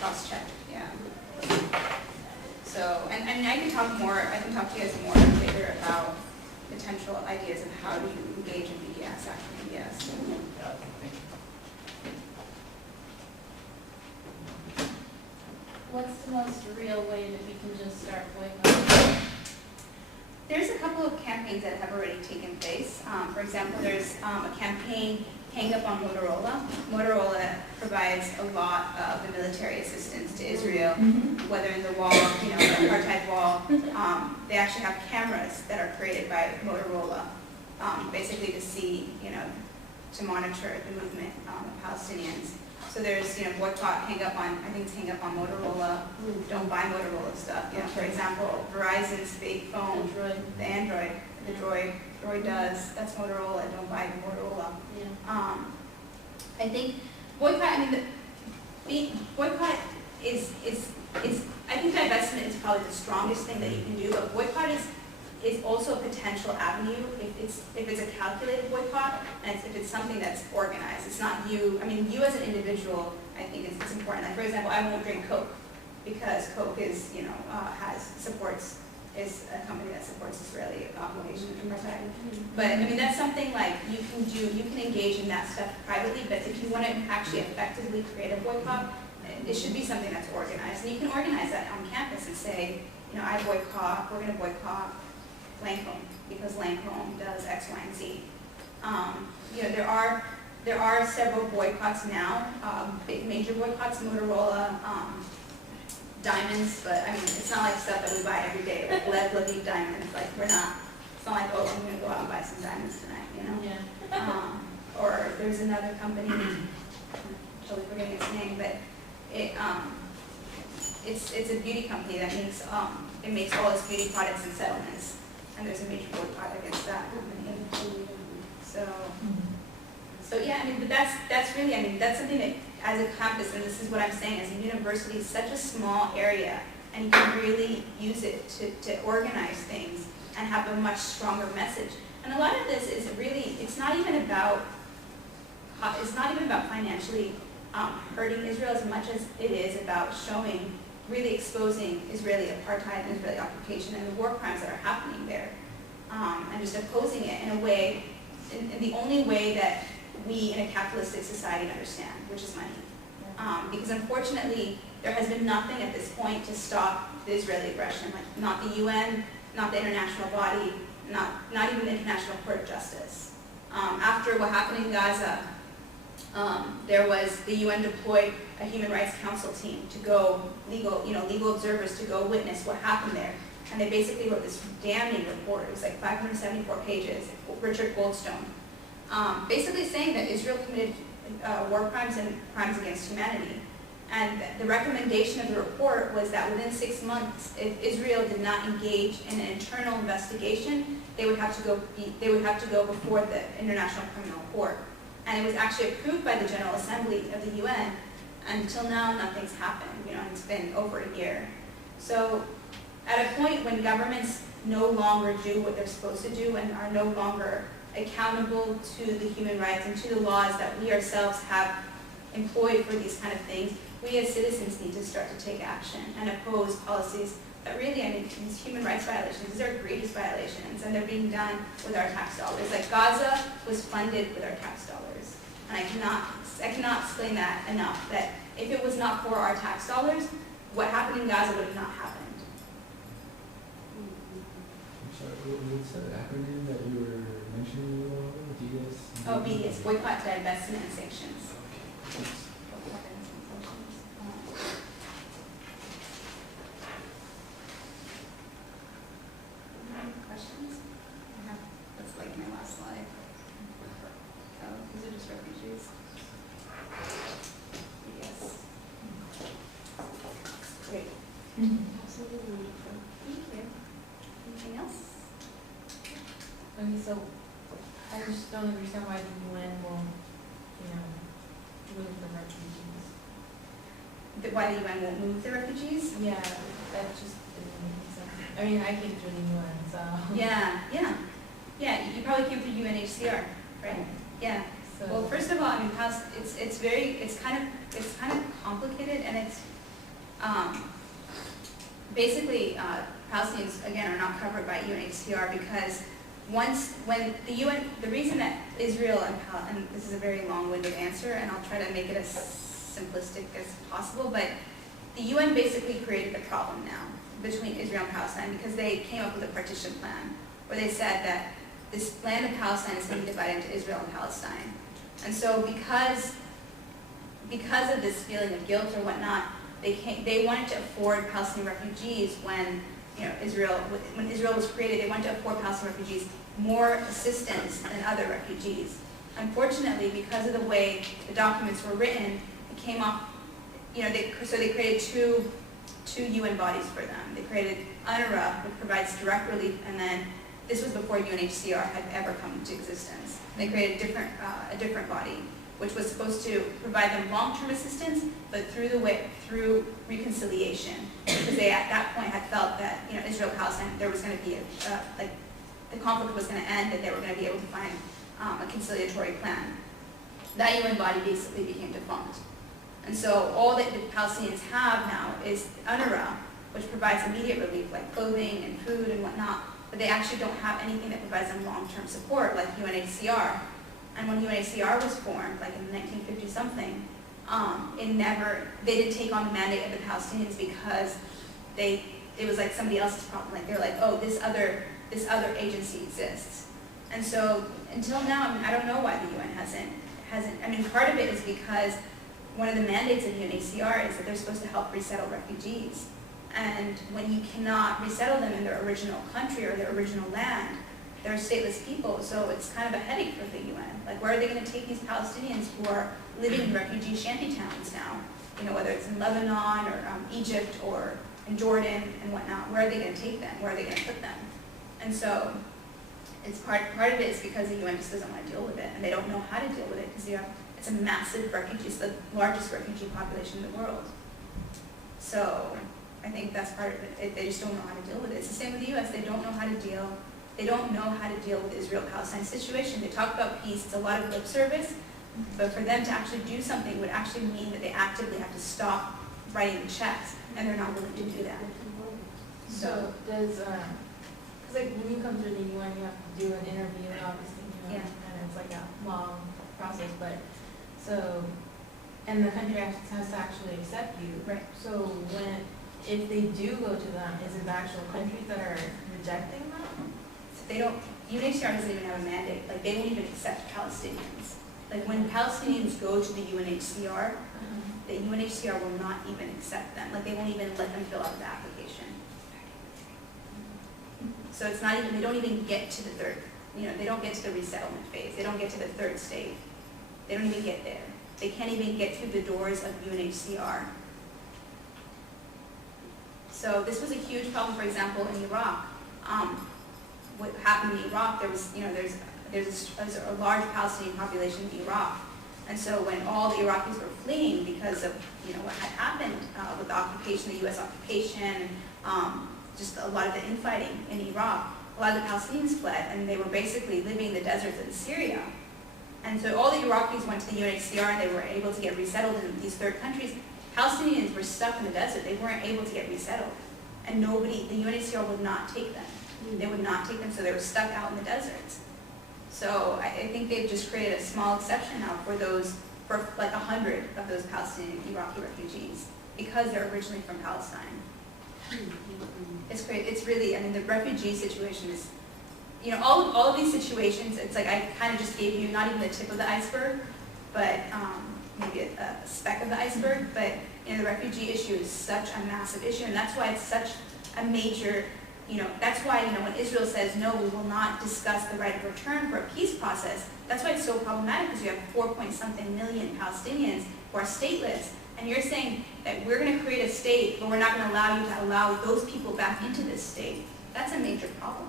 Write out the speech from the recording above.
cross-check, yeah. So, and I can talk to you guys more later about potential ideas of how do you engage in BDS, actual BDS. What's the most real way that we can just start boycotting? There's a couple of campaigns that have already taken place. For example, there's a campaign, Hang Up on Motorola. Motorola provides a lot of the military assistance to Israel, whether in the wall, the apartheid wall. They actually have cameras that are created by Motorola, basically to see, to monitor the movement of Palestinians. So there's, boycott, hang up on, I think it's hang up on Motorola, don't buy Motorola stuff. For example, Verizon's fake phone, the Android, the Droid does, that's Motorola, don't buy Motorola. Yeah. I think boycott, boycott is I think divestment is probably the strongest thing that you can do, but boycott is also a potential avenue if it's a calculated boycott and if it's something that's organized. It's not you, you as an individual, I think it's important. Like for example, I won't drink Coke because Coke is, is a company that supports Israeli occupation and apartheid. But that's something like you can do, you can engage in that stuff privately, but if you want to actually effectively create a boycott, it should be something that's organized. And you can organize that on campus and say, I boycott, we're going to boycott Lancome because Lancome does X, Y, and Z. There are several boycotts now, big major boycotts, Motorola, diamonds, but it's not like stuff that we buy every day, like lead, Levy diamonds. Like it's not like, oh, I'm going to go out and buy some diamonds tonight, Yeah. Or there's another company, I'm totally forgetting its name, but it's a beauty company that makes it makes all its beauty products and settlements, and there's a major boycott against that company. So yeah, but that's really, that's something that as a campus, and this is what I'm saying, as a university, is such a small area, and you can really use it to organize things and have a much stronger message. And a lot of this is really, it's not even about financially hurting Israel as much as it is about showing, really exposing Israeli apartheid and Israeli occupation and the war crimes that are happening there, and just opposing it in a way, in the only way that we in a capitalistic society understand, which is money. Because unfortunately, there has been nothing at this point to stop the Israeli aggression, like not the UN, not the international body, not even the International Court of Justice. After what happened in Gaza, there was, the UN deployed a Human Rights Council team to go, legal observers to go witness what happened there. And they basically wrote this damning report. It was like 574 pages, Richard Goldstone, basically saying that Israel committed war crimes and crimes against humanity. And the recommendation of the report was that within 6 months, if Israel did not engage in an internal investigation, they would have to go before the International Criminal Court. And it was actually approved by the General Assembly of the UN. Until now, nothing's happened. It's been over a year. So at a point when governments no longer do what they're supposed to do and are no longer accountable to the human rights and to the laws that we ourselves have employed for these kind of things, we as citizens need to start to take action and oppose policies that really, these human rights violations, these are egregious violations, and they're being done with our tax dollars. Like Gaza was funded with our tax dollars. And I cannot explain that enough, that if it was not for our tax dollars, what happened in Gaza would have not happened. What's the acronym that you were mentioning a little while ago? BDS? Oh, BDS, boycott, divestment, and sanctions. Okay. Boycott, divestment, and sanctions. Any questions? That's like my last slide. Oh, these are just refugees. BDS. Great. Absolutely. Thank you. Anything else? Okay, so I just don't understand why the UN will, move the refugees. Why the UN won't move the refugees? Yeah, that just doesn't make sense. I came through the UN, so. Yeah. You probably came through UNHCR, right? Yeah. So. Well, first of all, it's kind of complicated, and Basically, Palestinians, again, are not covered by UNHCR because when the UN, the reason that Israel and this is a very long-winded answer, and I'll try to make it as simplistic as possible, but the UN basically created the problem now between Israel and Palestine because they came up with a partition plan where they said that this land of Palestine is going to be divided into Israel and Palestine. And so because of this feeling of guilt or whatnot, they wanted to afford Palestinian refugees when Israel was created, they wanted to afford Palestinian refugees more assistance than other refugees. Unfortunately, because of the way the documents were written, it came off, so they created two UN bodies for them. They created UNRWA, which provides direct relief, and then this was before UNHCR had ever come into existence. They created a different body, which was supposed to provide them long-term assistance, but through reconciliation, because they at that point had felt that Israel-Palestine, there was going to be the conflict was going to end, and they were going to be able to find a conciliatory plan. That UN body basically became defunct, and so all that the Palestinians have now is UNRWA, which provides immediate relief like clothing and food and whatnot, but they actually don't have anything that provides them long-term support like UNHCR. And when UNHCR was formed, like in 1950-something, they didn't take on the mandate of the Palestinians because it was like somebody else's problem. Like they're like, oh, this other agency exists. And so until now, I don't know why the UN hasn't. Part of it is because one of the mandates of UNHCR is that they're supposed to help resettle refugees. And when you cannot resettle them in their original country or their original land, they're stateless people, so it's kind of a headache for the UN. Like, where are they going to take these Palestinians who are living in refugee shantytowns now? Whether it's in Lebanon or Egypt or in Jordan and whatnot. Where are they going to take them? Where are they going to put them? And so, it's part of it is because the UN just doesn't want to deal with it, and they don't know how to deal with it because it's a massive refugee, it's the largest refugee population in the world. So, I think that's part of it. They just don't know how to deal with it. It's the same with the US. They don't know how to deal. They don't know how to deal with the Israel-Palestine situation. They talk about peace. It's a lot of lip service, but for them to actually do something would actually mean that they actively have to stop writing checks, and they're not willing to do that. So does, because like when you come to the UN, you have to do an interview, obviously, Yeah. and it's like a long process, but and the country has to actually accept you. Right. So if they do go to them, is it the actual countries that are rejecting them? UNHCR doesn't even have a mandate. Like, they don't even accept Palestinians. Like, when Palestinians go to the UNHCR, the UNHCR will not even accept them. Like, they won't even let them fill out the application. So it's not even, they don't even get to the third, they don't get to the resettlement phase. They don't get to the third stage. They don't even get there. They can't even get through the doors of UNHCR. So this was a huge problem, for example, in Iraq. What happened in Iraq, there was, there's a large Palestinian population in Iraq. And so when all the Iraqis were fleeing because of, what had happened with the occupation, the U.S. occupation, just a lot of the infighting in Iraq, a lot of the Palestinians fled, and they were basically living in the deserts in Syria. And so all the Iraqis went to the UNHCR, and they were able to get resettled in these third countries. Palestinians were stuck in the desert. They weren't able to get resettled. And the UNHCR would not take them. They would not take them, so they were stuck out in the deserts. So I think they've just created a small exception now for like 100 of those Palestinian Iraqi refugees because they're originally from Palestine. It's great. It's really, the refugee situation is, all of these situations, it's like I kind of just gave you not even the tip of the iceberg, but maybe a speck of the iceberg, but the refugee issue is such a massive issue, and that's why it's such a major, that's why, when Israel says, no, we will not discuss the right of return for a peace process, that's why it's so problematic, because you have 4-point-something million Palestinians who are stateless, and you're saying that we're going to create a state, but we're not going to allow you to allow those people back into this state. That's a major problem.